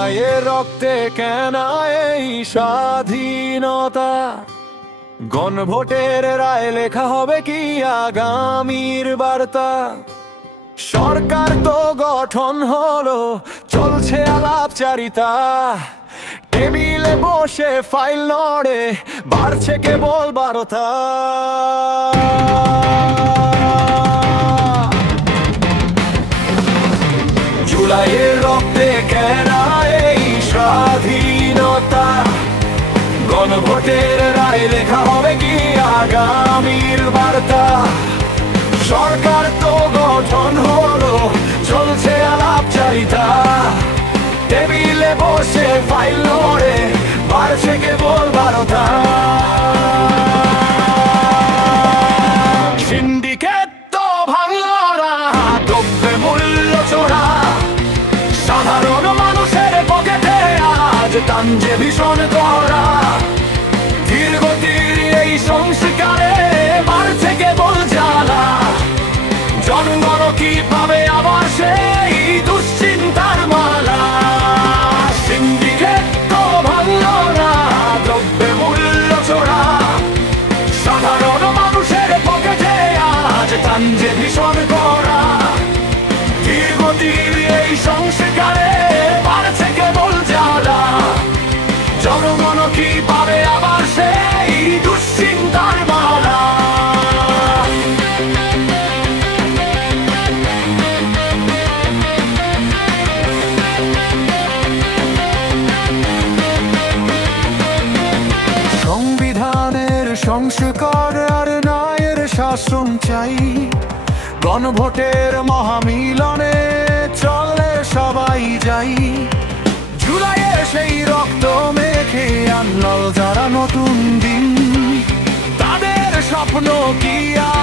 জুলাইয়ের রক্তে কেন এই স্বাধীনতা? গণভোটের রায় লেখা হবে কি আগামীর বার্তা? সরকার তো গঠন হলো, চলছে আলাপচারিতা। টেবিলে বসে ফাইল নড়ে, বাড়ছে কেবল বারতা। জুলাইয়ের রক্তে কেন এই স্বাধীনতা? গণভোটের রায় লেখা হবে কি আগামীর বার্তা? সরকার তো গঠন হলো, চলছে আলাপচারিতা। টেবিলে বসে ফাইল নড়ে, বাড়ছে কেবল বারতা। সিন্ডিকেট তো ভাঙলো না, দ্রব্যের মূল্য চড়া। সাধারণ মানুষের পকেটে আজ টানছে ভীষণ করা। ধীরগতির এই সংস্কারে বাড়ছে কেবল জ্বালা। জনগণ কি পাবে আবার সেই দুশ্চিন্তার মালা? সিন্ডিকেট তো ভাঙলো না, দ্রব্যের মূল্য চড়া। সাধারণ মানুষের পকেটে আজ টানছে ভীষণ করা। ধীরগতির এই সংস্কারে বাড়ছে কেবল জ্বালা। জনগণ কি পাবে আবার সেই দুশ্চিন্তার মালা? সংবিধানের সংস্কার আর ন্যায়ের শাসন চাই। গণভোটের মহামিলনে চলে সবাই যাই। জুলাইয়ের সেই রক্ত মেখে আনলো যারা নতুন দিন। তাদের স্বপ্ন কি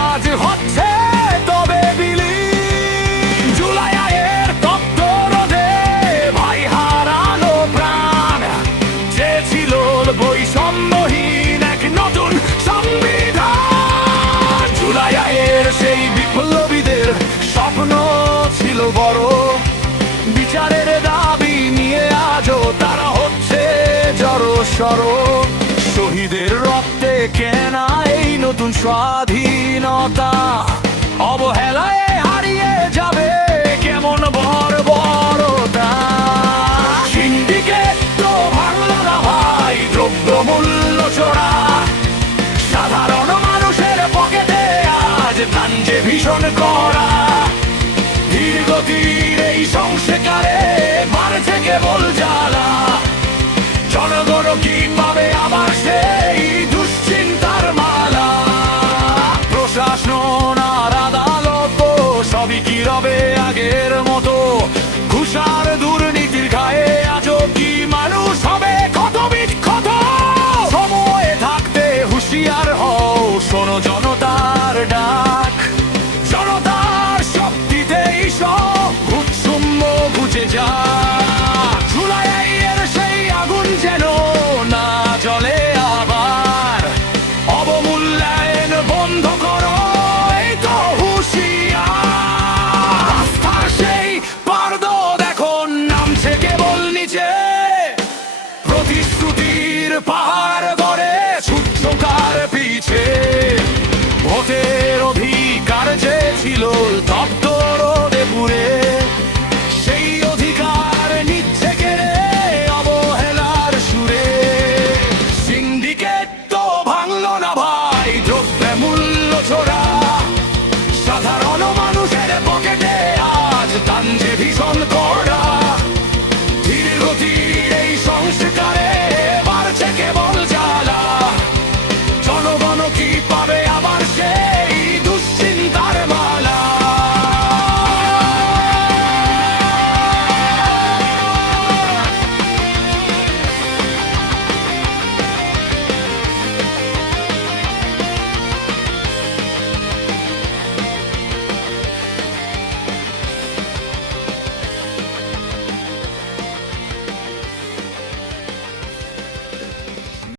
আজ হচ্ছে তবে বিলীন? জুলাইয়ের তপ্ত রোদে ভাই হারালো প্রাণ। চেয়েছিল বৈষম্যহীন এক নতুন সংবিধান। জুলাইয়ের সেই বিপ্লবীদের স্বপ্ন ছিল বড়। বিচারের দাবি নিয়ে আজও তারা হচ্ছে জড়সড়। শহীদের রক্তে কেন এই নতুন স্বাধীনতা? অবহেলায় হারিয়ে যাবে কেমন বর্বরতা? সিন্ডিকেট তো ভাঙলো না ভাই, দ্রব্য মূল্য চড়া। সাধারণ মানুষের পকেটে আজ টানছে ভীষণ করা। ধীরগতির এই সংস্কারে বাড়ছে কেবল জ্বালা। জনগণ কি পাবে আবার